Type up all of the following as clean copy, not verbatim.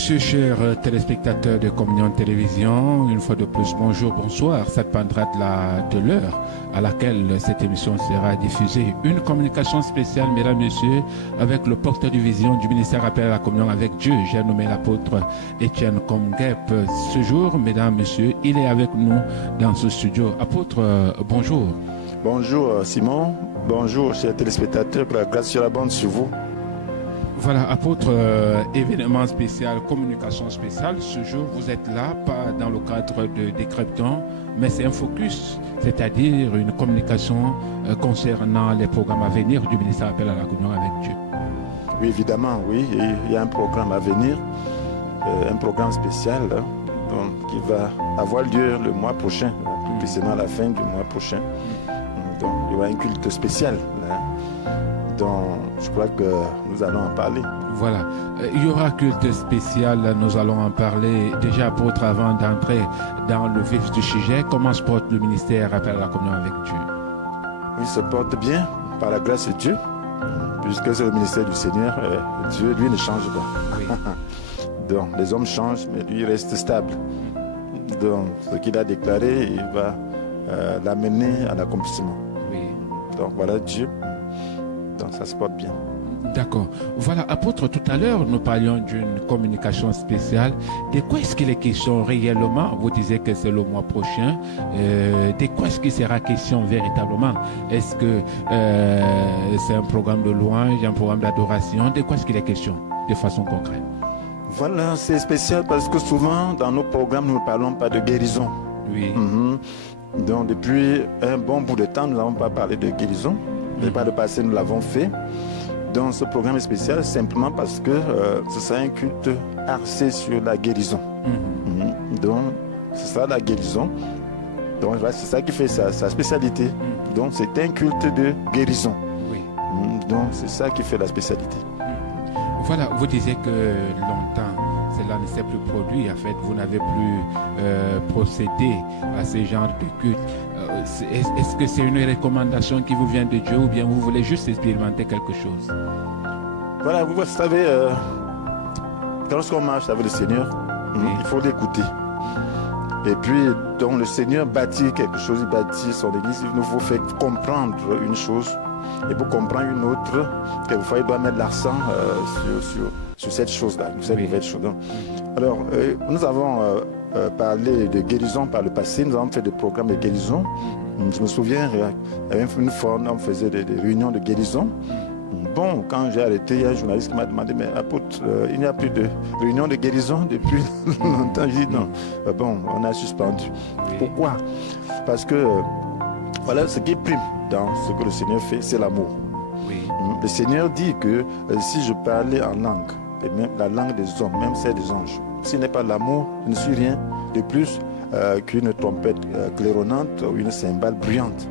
messieurs, chers téléspectateurs de Communion Télévision, une fois de plus, bonjour, bonsoir. Ça dépendra de l'heure à laquelle cette émission sera diffusée. Une communication spéciale, mesdames, messieurs, avec le porteur de vision du ministère Appel à la Communion avec Dieu. J'ai nommé l'apôtre Etienne Komgep. Ce jour, mesdames, messieurs, il est avec nous dans ce studio. Apôtre, bonjour. Bonjour Simon, bonjour chers téléspectateurs, que la grâce soit abondante sur vous. Voilà, apôtre, événement spécial, communication spéciale. Ce jour, vous êtes là, pas dans le cadre de décryptant, mais c'est un focus, c'est-à-dire une communication concernant les programmes à venir du ministère Appel à la Communion avec Dieu. Oui, évidemment, oui, il y a un programme à venir, un programme spécial qui va avoir lieu le mois prochain, plus précisément à la fin du mois prochain. Donc, il y aura un culte spécial là. Donc, je crois que nous allons en parler. Voilà. Il y aura culte spécial, nous allons en parler. Déjà, apôtre, avant d'entrer dans le vif du sujet, comment se porte le ministère Appel à la Communion avec Dieu? Il se porte bien, par la grâce de Dieu, puisque c'est le ministère du Seigneur. Dieu, lui, ne change pas. Oui. Donc, les hommes changent, mais lui reste stable. Donc, ce qu'il a déclaré, il va l'amener à l'accomplissement. Oui. Donc, voilà Dieu. Donc ça se porte bien. D'accord. Voilà, apôtre, tout à l'heure, nous parlions d'une communication spéciale. De quoi est-ce qu'il est question réellement? Vous disiez que c'est le mois prochain. De quoi est-ce qu'il sera question véritablement? Est-ce que c'est un programme de louange, un programme d'adoration? De quoi est-ce qu'il est question de façon concrète? Voilà, c'est spécial parce que souvent, dans nos programmes, nous ne parlons pas de guérison. Oui. Donc, depuis un bon bout de temps, nous n'avons pas parlé de guérison. Mais par le passé, nous l'avons fait. Donc, ce programme est spécial simplement parce que ce sera un culte axé sur la guérison. Donc, ce sera la guérison. Donc, c'est ça qui fait sa spécialité. Donc, c'est un culte de guérison. Oui. Donc, c'est ça qui fait la spécialité. Voilà, vous disiez que longtemps, cela ne s'est plus produit. En fait, vous n'avez plus procédé à ce genre de culte. Est-ce que c'est une recommandation qui vous vient de Dieu ou bien vous voulez juste expérimenter quelque chose? Voilà, vous savez, lorsqu'on marche avec le Seigneur, il faut l'écouter. Et puis, donc, le Seigneur bâtit quelque chose, il bâtit son église. Il nous faut faire comprendre une chose. Et pour comprendre une autre, quelquefois, il doit mettre l'accent sur cette chose-là, cette nouvelle chose. Alors, nous avons parlé de guérison par le passé, nous avons fait des programmes de guérison. Je me souviens, il y avait une fois, on faisait des réunions de guérison. Bon, quand j'ai arrêté, il y a un journaliste qui m'a demandé, mais apôtre, il n'y a plus de réunion de guérison depuis longtemps. J'ai dit non. Bon, on a suspendu. Pourquoi? Parce que, voilà, ce qui prime dans ce que le Seigneur fait, c'est l'amour. Oui. Le Seigneur dit que si je parlais en langue, et même la langue des hommes, même celle des anges, s'il n'est pas l'amour, je ne suis rien de plus qu'une trompette claironnante ou une cymbale bruyante.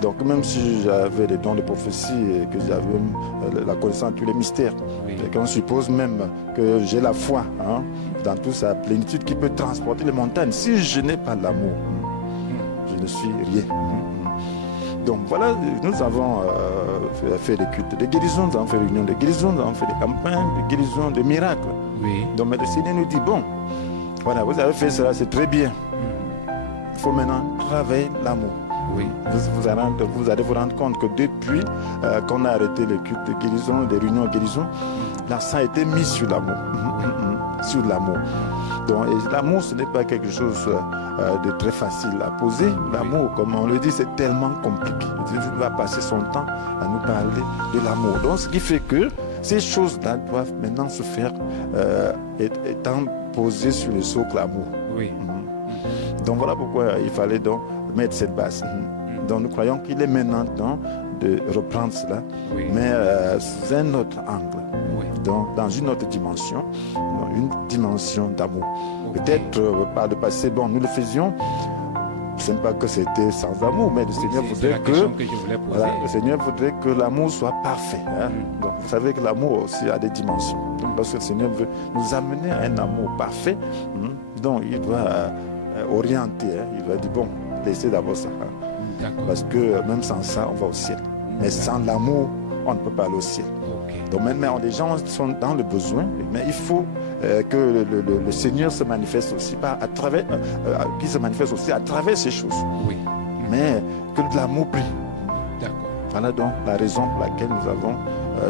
Donc même si j'avais des dons de prophétie et que j'avais la connaissance de tous les mystères, et qu'on suppose même que j'ai la foi dans toute sa plénitude qui peut transporter les montagnes, si je n'ai pas l'amour, je ne suis rien. Donc voilà, nous avons fait des cultes de guérison, nous avons fait des réunions de guérison, nous avons fait des campagnes de guérison, de miracles. Oui. Donc mais le Seigneur nous dit, bon, voilà, vous avez fait cela, c'est très bien. Il faut maintenant travailler l'amour. Oui. Vous allez vous rendre compte que depuis qu'on a arrêté les cultes de guérison, les réunions de guérison, l'accent a été mis sur l'amour. Sur l'amour. Donc l'amour, ce n'est pas quelque chose de très facile à poser. L'amour, comme on le dit, c'est tellement compliqué. Dieu va passer son temps à nous parler de l'amour. Donc ce qui fait que ces choses-là doivent maintenant se faire étant posées sur le socle l'amour. Oui. Donc voilà pourquoi il fallait donc mettre cette base. Donc nous croyons qu'il est maintenant temps de reprendre cela, mais sous un autre angle, donc dans une autre dimension, une dimension d'amour. Peut-être par le passé, bon, nous le faisions, ce n'est pas que c'était sans amour, mais le Seigneur voudrait le Seigneur voudrait que l'amour soit parfait. Donc vous savez que l'amour aussi a des dimensions. Donc lorsque le Seigneur veut nous amener à un amour parfait, donc il doit orienter, il doit dire bon, laissez d'abord ça. Parce que même sans ça, on va au ciel. Mais sans l'amour, on ne peut pas aller au ciel. Donc maintenant, les gens sont dans le besoin, mais il faut que le Seigneur se manifeste aussi à travers, qu'il se manifeste aussi à travers ces choses. Oui. Mais que de l'amour brille. D'accord. Voilà donc la raison pour laquelle nous avons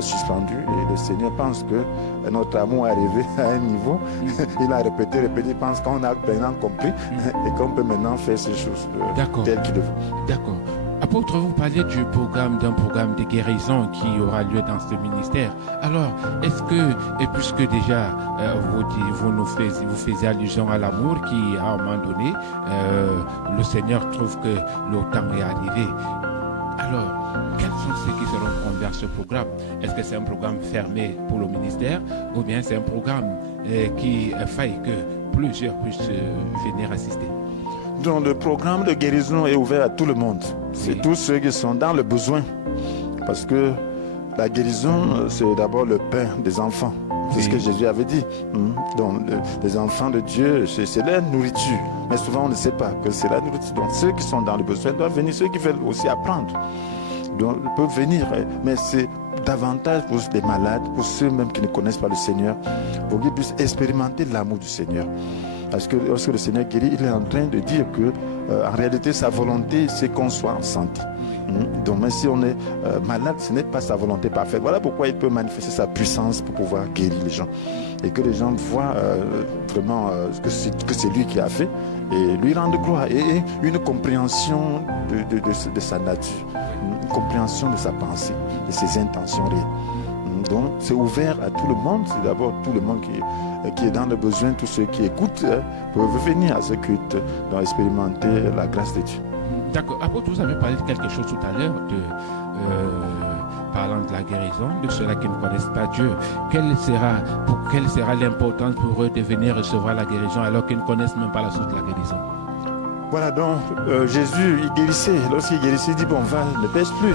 suspendu, et le Seigneur pense que notre amour est arrivé à un niveau. Il a répété, il pense qu'on a maintenant compris et qu'on peut maintenant faire ces choses telles qu'il le veut. D'accord. Apôtre, vous parliez d'un programme de guérison qui aura lieu dans ce ministère. Alors, est-ce que, et puisque déjà vous faisiez allusion à l'amour qui, à un moment donné, le Seigneur trouve que le temps est arrivé. Alors, quels sont ceux qui seront conduits vers ce programme? Est-ce que c'est un programme fermé pour le ministère ou bien c'est un programme qui faille que plusieurs puissent venir assister? Donc le programme de guérison est ouvert à tout le monde. C'est tous ceux qui sont dans le besoin. Parce que la guérison, c'est d'abord le pain des enfants. C'est ce que Jésus avait dit. Donc les enfants de Dieu, c'est la nourriture. Mais souvent on ne sait pas que c'est la nourriture. Donc ceux qui sont dans le besoin doivent venir. Ceux qui veulent aussi apprendre, donc ils peuvent venir. Mais c'est davantage pour les malades, pour ceux même qui ne connaissent pas le Seigneur, pour qu'ils puissent expérimenter l'amour du Seigneur. Parce que lorsque le Seigneur guérit, il est en train de dire que en réalité sa volonté c'est qu'on soit en santé. Donc même si on est malade, ce n'est pas sa volonté parfaite. Voilà pourquoi il peut manifester sa puissance pour pouvoir guérir les gens. Et que les gens voient vraiment que c'est lui qui a fait et lui rendre gloire. Et une compréhension de sa nature, une compréhension de sa pensée, de ses intentions réelles. Donc c'est ouvert à tout le monde. C'est d'abord tout le monde qui est dans le besoin. Tous ceux qui écoutent peuvent venir à ce culte, donc expérimenter la grâce de Dieu. D'accord. Apôtre, vous avez parlé de quelque chose tout à l'heure, parlant de la guérison, de ceux-là qui ne connaissent pas Dieu. Quelle sera l'importance pour eux de venir recevoir la guérison alors qu'ils ne connaissent même pas la source de la guérison? Voilà, donc Jésus, il guérissait. Lorsqu'il guérissait, il dit, bon, va, ne pêche plus.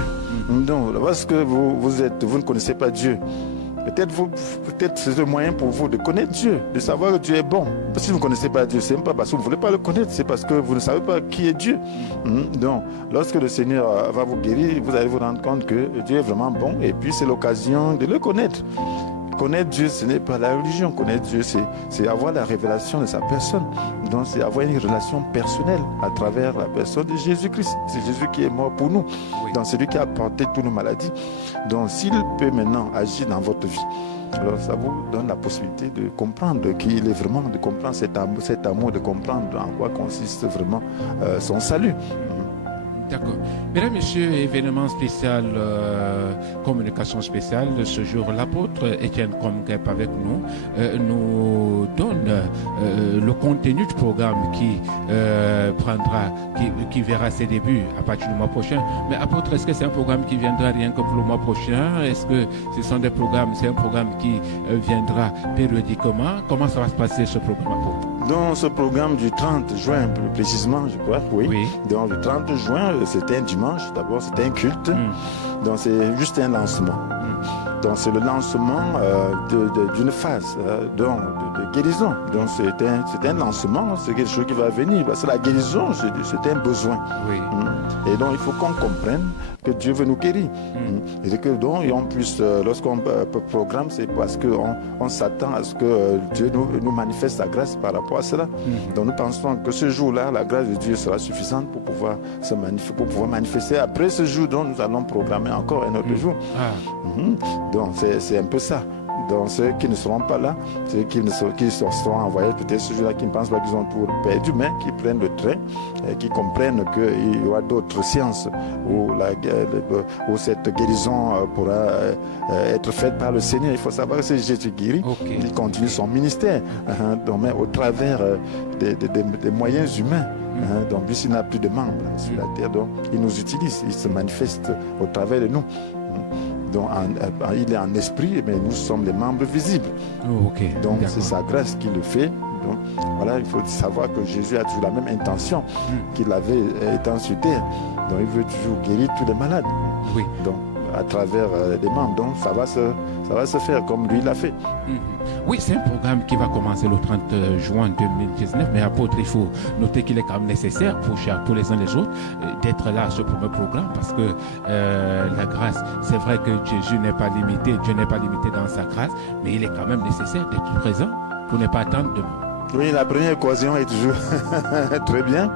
Donc, parce que vous ne connaissez pas Dieu. Peut-être c'est le moyen pour vous de connaître Dieu, de savoir que Dieu est bon. Si vous ne connaissez pas Dieu, ce n'est pas parce que vous ne voulez pas le connaître, c'est parce que vous ne savez pas qui est Dieu. Donc, lorsque le Seigneur va vous guérir, vous allez vous rendre compte que Dieu est vraiment bon et puis c'est l'occasion de le connaître. Connaître Dieu, ce n'est pas la religion. Connaître Dieu, c'est avoir la révélation de sa personne. Donc, c'est avoir une relation personnelle à travers la personne de Jésus-Christ. C'est Jésus qui est mort pour nous. Donc, c'est lui qui a porté toutes nos maladies. Donc, s'il peut maintenant agir dans votre vie, alors ça vous donne la possibilité de comprendre qui il est vraiment, de comprendre cet amour, de comprendre en quoi consiste vraiment son salut. D'accord. Mesdames, Messieurs, événement spécial, communication spéciale, ce jour, l'apôtre Étienne Comgep avec nous donne le contenu du programme qui verra ses débuts à partir du mois prochain. Mais apôtre, est-ce que c'est un programme qui viendra rien que pour le mois prochain? Est-ce que c'est un programme qui viendra périodiquement? Comment ça va se passer ce programme, apôtre? Dans ce programme du 30 juin, plus précisément, je crois, oui. Donc le 30 juin, c'était un dimanche, d'abord, c'était un culte. Donc c'est juste un lancement. Donc c'est le lancement d'une phase de guérison. Donc c'est un lancement, c'est quelque chose qui va venir. Parce que la guérison, c'est un besoin. Et donc il faut qu'on comprenne que Dieu veut nous guérir. Et que donc, et en plus, lorsqu'on programme, c'est parce qu'on s'attend à ce que Dieu nous manifeste sa grâce par rapport à cela. Donc nous pensons que ce jour-là, la grâce de Dieu sera suffisante pour pouvoir manifester. Après ce jour, donc, nous allons programmer encore un autre jour. Donc c'est un peu ça. Donc ceux qui ne seront pas là, ceux qui seront en voyage, peut-être ce jour-là qui ne pensent pas qu'ils ont tout perdu, mais qui prennent le train et qui comprennent qu'il y aura d'autres sciences où cette guérison pourra être faite par le Seigneur. Il faut savoir que c'est Jésus guéri, il continue son ministère, donc, mais au travers des moyens humains. Donc puisqu'il n'a plus de membres sur la terre, donc il nous utilise, il se manifeste au travers de nous. Donc il est en esprit, mais nous sommes les membres visibles. Donc c'est sa grâce qui le fait. Donc voilà, il faut savoir que Jésus a toujours la même intention qu'il avait étant sur terre. Donc il veut toujours guérir tous les malades. Donc à travers les membres. Donc ça va se faire comme lui l'a fait. Oui, c'est un programme qui va commencer le 30 juin 2019, mais apôtre, il faut noter qu'il est quand même nécessaire pour les uns les autres d'être là à ce premier programme, parce que la grâce, c'est vrai que Jésus n'est pas limité, Dieu n'est pas limité dans sa grâce, mais il est quand même nécessaire d'être présent pour ne pas attendre demain. Oui, la première occasion est toujours très bien.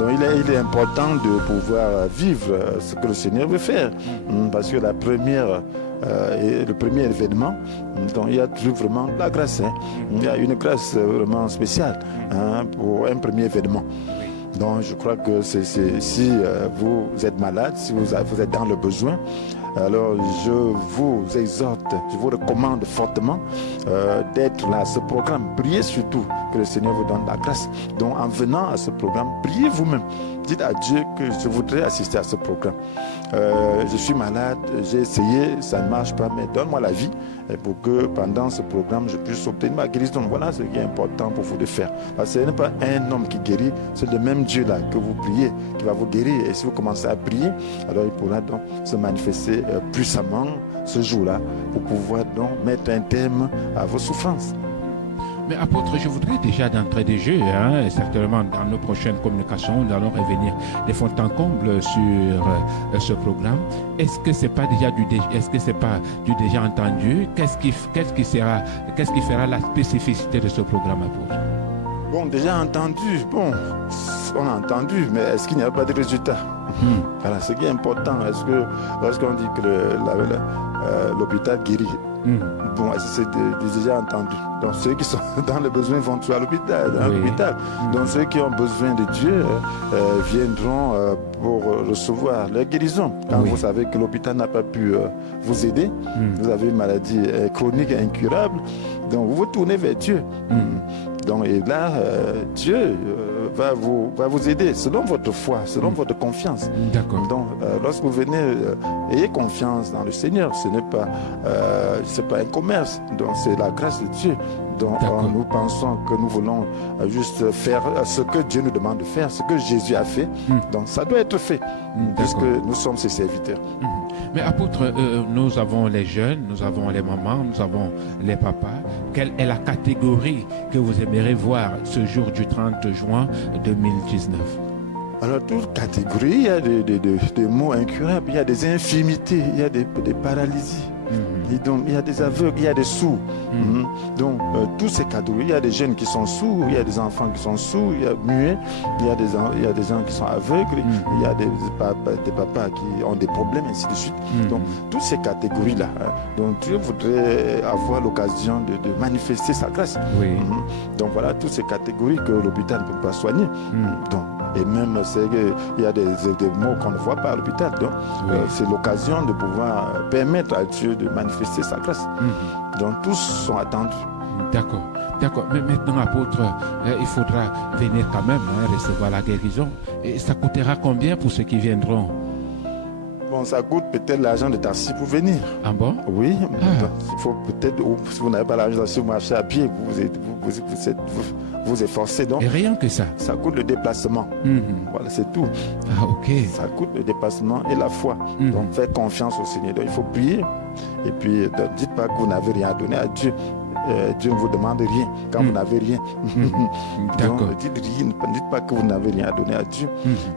Donc il est important de pouvoir vivre ce que le Seigneur veut faire. Parce que le premier événement, donc il y a toujours vraiment la grâce. Il y a une grâce vraiment spéciale pour un premier événement. Donc je crois que si vous êtes malade, si vous êtes dans le besoin, alors je vous exhorte, je vous recommande fortement d'être là à ce programme. Priez surtout que le Seigneur vous donne la grâce. Donc en venant à ce programme, priez vous-même. Dites à Dieu que je voudrais assister à ce programme. Je suis malade, j'ai essayé, ça ne marche pas, mais donne-moi la vie pour que pendant ce programme, je puisse obtenir ma guérison. Voilà ce qui est important pour vous de faire. Parce que ce n'est pas un homme qui guérit, c'est le même Dieu là que vous priez, qui va vous guérir. Et si vous commencez à prier, alors il pourra donc se manifester puissamment ce jour-là pour pouvoir donc mettre un terme à vos souffrances. Mais apôtre, je voudrais déjà d'entrée de jeu, certainement dans nos prochaines communications, nous allons revenir de fond en comble sur ce programme. Est-ce que c'est pas déjà du déjà entendu? Qu'est-ce qui fera la spécificité de ce programme, apôtre? Bon, déjà entendu, on a entendu, mais est-ce qu'il n'y a pas de résultat? Voilà, ce qui est important. Est-ce que lorsqu'on dit que l'hôpital guérit, bon, est-ce que c'est déjà entendu? Donc ceux qui sont dans le besoin vont trouver à l'hôpital. Donc ceux qui ont besoin de Dieu viendront pour recevoir leur guérison. Quand vous savez que l'hôpital n'a pas pu vous aider, vous avez une maladie chronique et incurable, donc vous vous tournez vers Dieu. Donc, et là, Dieu va vous aider selon votre foi, selon votre confiance. D'accord. Donc, lorsque vous venez, ayez confiance dans le Seigneur. Ce n'est pas un commerce. Donc, c'est la grâce de Dieu. Donc, nous pensons que nous voulons juste faire ce que Dieu nous demande de faire, ce que Jésus a fait. Donc, ça doit être fait, puisque nous sommes ses serviteurs. Mais apôtre, nous avons les jeunes, nous avons les mamans, nous avons les papas. Quelle est la catégorie que vous aimeriez voir ce jour du 30 juin 2019? Alors, toute catégorie, il y a des maux incurables, il y a des infirmités, il y a des paralysies. Et donc, il y a des aveugles, il y a des sourds. Donc, tous ces catégories, il y a des jeunes qui sont sourds, il y a des enfants qui sont sourds, il y a muets, il y a des gens qui sont aveugles, il y a des papas qui ont des problèmes, ainsi de suite. Donc, toutes ces catégories-là, donc Dieu voudrait avoir l'occasion de manifester sa grâce. Donc, voilà, toutes ces catégories que l'hôpital ne peut pas soigner. Donc, et même, il y a des mots qu'on ne voit pas à l'hôpital. Donc, c'est l'occasion de pouvoir permettre à Dieu de manifester sa grâce. Donc, tous sont attendus. D'accord. Mais maintenant, apôtre, il faudra venir quand même recevoir la guérison. Et ça coûtera combien pour ceux qui viendront? Bon, ça coûte peut-être l'argent de taxi pour venir. Ah bon? Oui. Il faut peut-être, si vous n'avez pas l'argent de taxi, vous marchez à pied, vous efforcez. Donc, et rien que ça? Ça coûte le déplacement. Voilà, c'est tout. Ah, ok. Ça coûte le déplacement et la foi. Donc, faites confiance au Seigneur. Donc, il faut prier. Et puis, ne dites pas que vous n'avez rien à donner à Dieu. Dieu ne vous demande rien quand vous n'avez rien. D'accord. Donc, ne dites pas que vous n'avez rien à donner à Dieu.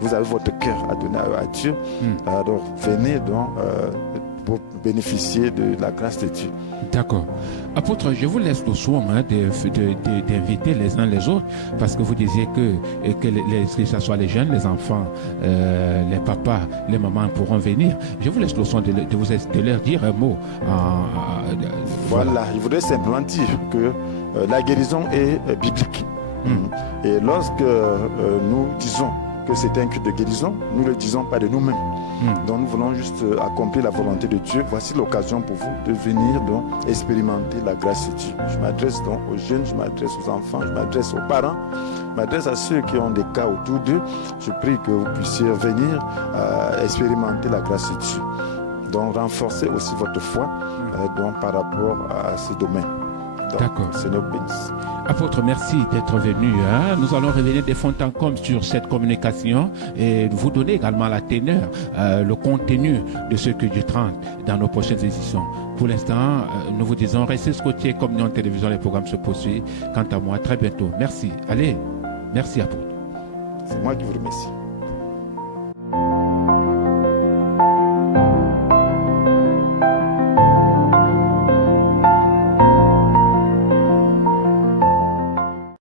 Vous avez votre cœur à donner à Dieu. Alors, venez donc pour bénéficier de la grâce de Dieu. D'accord. Apôtre, je vous laisse le soin d'inviter les uns les autres, parce que vous disiez que ce soit les jeunes, les enfants, les papas, les mamans pourront venir. Je vous laisse le soin de leur dire un mot. Voilà, je voudrais simplement dire que la guérison est biblique. Et lorsque nous disons que c'est un culte de guérison, nous ne le disons pas de nous-mêmes. Donc nous voulons juste accomplir la volonté de Dieu. Voici l'occasion pour vous de venir donc expérimenter la grâce de Dieu. Je m'adresse donc aux jeunes, je m'adresse aux enfants, je m'adresse aux parents, je m'adresse à ceux qui ont des cas autour d'eux. Je prie que vous puissiez venir expérimenter la grâce de Dieu. Donc renforcez aussi votre foi donc, par rapport à ce domaine. D'accord. Seigneur bénisse. Apôtre, merci d'être venu. Nous allons revenir des fonds en comble sur cette communication et vous donner également la teneur, le contenu de ce que Dieu trente dans nos prochaines éditions. Pour l'instant, nous vous disons, restez scotchés comme nous en télévision, les programmes se poursuivent. Quant à moi, très bientôt. Merci. Allez, merci apôtre. C'est moi qui vous remercie.